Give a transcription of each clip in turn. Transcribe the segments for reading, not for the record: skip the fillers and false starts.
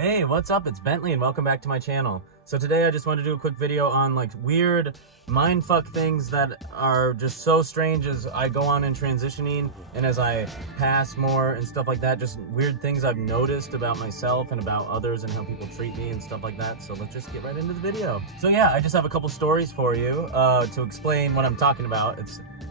Hey, what's up? It's Bentley and welcome back to my channel. So today I just wanted to do a quick video on like weird mindfuck things that are just so strange as I go on in transitioning and as I pass more and stuff like that. Just weird things I've noticed about myself and about others and how people treat me and stuff like that. So let's just get right into the video. So yeah, I just have a couple stories for you to explain what I'm talking about.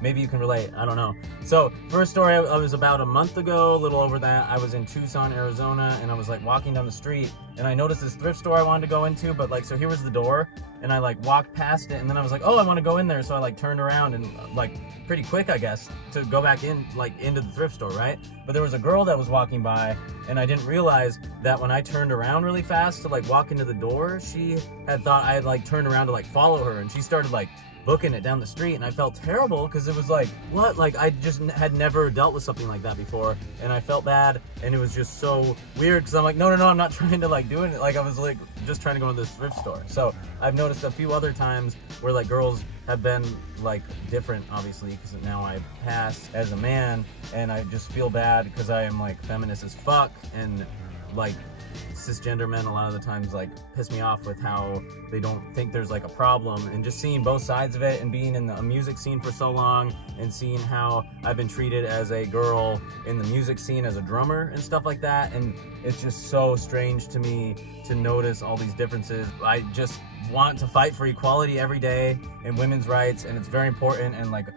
Maybe you can relate, I don't know. So first story, I was about a month ago, a little over that. I was in Tucson, Arizona, and I was like walking down the street and I noticed this thrift store I wanted to go into, but like, so here was the door and I like walked past it and then I was like, oh, I want to go in there. So I like turned around and like pretty quick, I guess, to go back in, like into the thrift store, right? But there was a girl that was walking by and I didn't realize that when I turned around really fast to like walk into the door, she had thought I had like turned around to like follow her and she started like booking it down the street, and I felt terrible because it was like, what? Like I just had never dealt with something like that before, and I felt bad, and it was just so weird because I'm like, no, I'm not trying to like do it. Like I was like just trying to go to this thrift store. So I've noticed a few other times where like girls have been like different, obviously, because now I pass as a man, and I just feel bad because I am like feminist as fuck, and like cisgender men a lot of the times like piss me off with how they don't think there's like a problem, and just seeing both sides of it and being in the music scene for so long and seeing how I've been treated as a girl in the music scene as a drummer and stuff like that, and it's just so strange to me to notice all these differences. I just want to fight for equality every day and women's rights, and it's very important, and like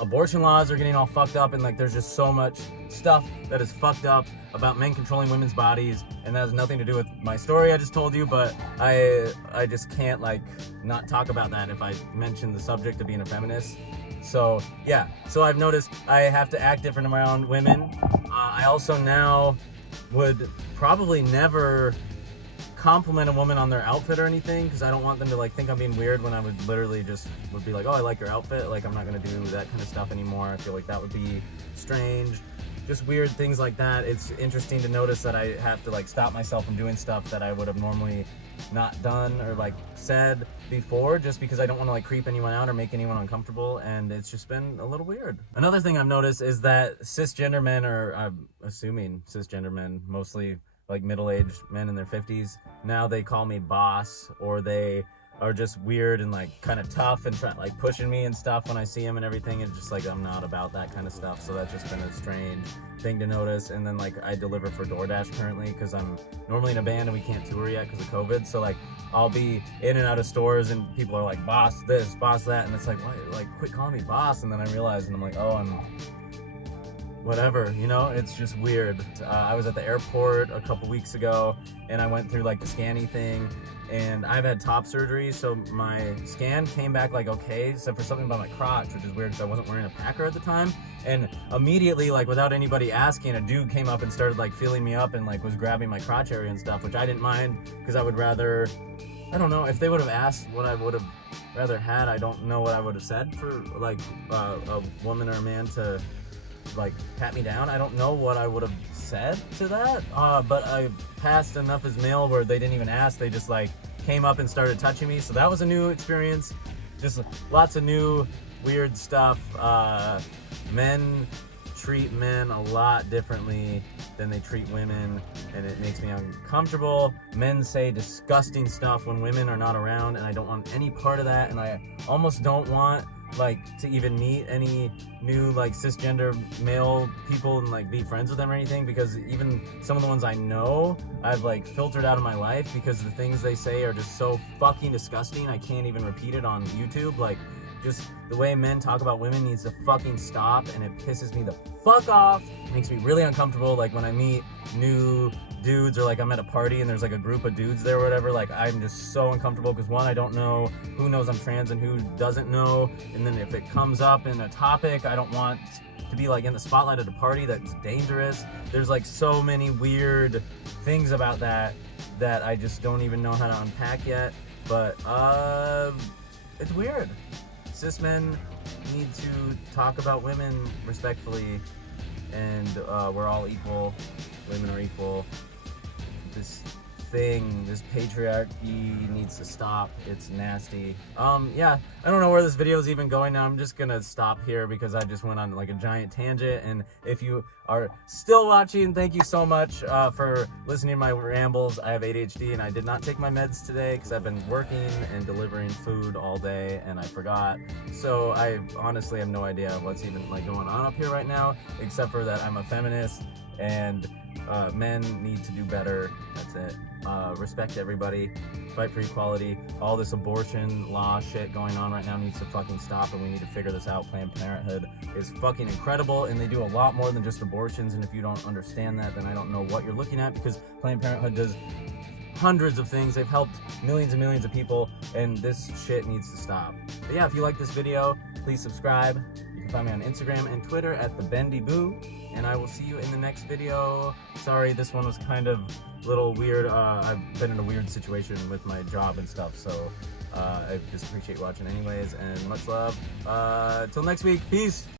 abortion laws are getting all fucked up, and like there's just so much stuff that is fucked up about men controlling women's bodies, and that has nothing to do with my story I just told you, but I just can't like not talk about that if I mention the subject of being a feminist. So yeah, so I've noticed I have to act different around women. I also now would probably never compliment a woman on their outfit or anything, because I don't want them to like think I'm being weird when I would literally just would be like, oh, I like your outfit. Like I'm not gonna do that kind of stuff anymore. I feel like that would be strange. Just weird things like that. It's interesting to notice that I have to like stop myself from doing stuff that I would have normally not done or like said before, just because I don't want to like creep anyone out or make anyone uncomfortable, and it's just been a little weird. Another thing I've noticed is that cisgender men, or I'm assuming cisgender men, mostly like middle-aged men in their 50s, now they call me boss, or they are just weird and like kind of tough and like pushing me and stuff when I see them and everything. It's just like I'm not about that kind of stuff, so that's just been a strange thing to notice. And then like I deliver for DoorDash currently because I'm normally in a band and we can't tour yet because of COVID, so like I'll be in and out of stores and people are like, boss this, boss that, and it's like, why, like quit calling me boss. And then I realize, and I'm like, oh, I'm whatever, you know. It's just weird. I was at the airport a couple weeks ago and I went through like the scanning thing, and I've had top surgery, so my scan came back like okay, except for something about my crotch, which is weird because I wasn't wearing a packer at the time. And immediately, like without anybody asking, a dude came up and started like feeling me up and like was grabbing my crotch area and stuff, which I didn't mind because I would rather, I don't know, if they would have asked what I would have rather had, I don't know what I would have said for like a woman or a man to like pat me down. I don't know what I would have said to that, but I passed enough as male where they didn't even ask, they just like came up and started touching me, so that was a new experience. Just lots of new weird stuff. Men treat men a lot differently than they treat women, and it makes me uncomfortable. Men say disgusting stuff when women are not around, and I don't want any part of that, and I almost don't want like to even meet any new like cisgender male people and like be friends with them or anything, because even some of the ones I know I've like filtered out of my life because the things they say are just so fucking disgusting. I can't even repeat it on YouTube. Like just the way men talk about women needs to fucking stop, and it pisses me the fuck off. It makes me really uncomfortable, like when I meet new dudes or like I'm at a party and there's like a group of dudes there or whatever, like I'm just so uncomfortable because one, I don't know who knows I'm trans and who doesn't know, and then if it comes up in a topic, I don't want to be like in the spotlight at a party. That's dangerous. There's like so many weird things about that I just don't even know how to unpack yet, but it's weird. Cis men need to talk about women respectfully, and we're all equal. Women are equal. This thing. This patriarchy needs to stop. It's nasty. Yeah, I don't know where this video is even going now. I'm just gonna stop here because I just went on like a giant tangent. And if you are still watching, thank you so much for listening to my rambles. I have ADHD and I did not take my meds today because I've been working and delivering food all day and I forgot. So I honestly have no idea what's even like going on up here right now, except for that I'm a feminist and men need to do better. That's it. Respect everybody, fight for equality. All this abortion law shit going on right now needs to fucking stop, and we need to figure this out. Planned Parenthood is fucking incredible, and they do a lot more than just abortions, and if you don't understand that, then I don't know what you're looking at, because Planned Parenthood does hundreds of things. They've helped millions and millions of people, and this shit needs to stop. But yeah, if you like this video, please subscribe. You can find me on Instagram and Twitter at @TheBendyBoo. And I will see you in the next video. Sorry, this one was kind of a little weird. I've been in a weird situation with my job and stuff, so I just appreciate watching anyways, and much love. Till next week, peace!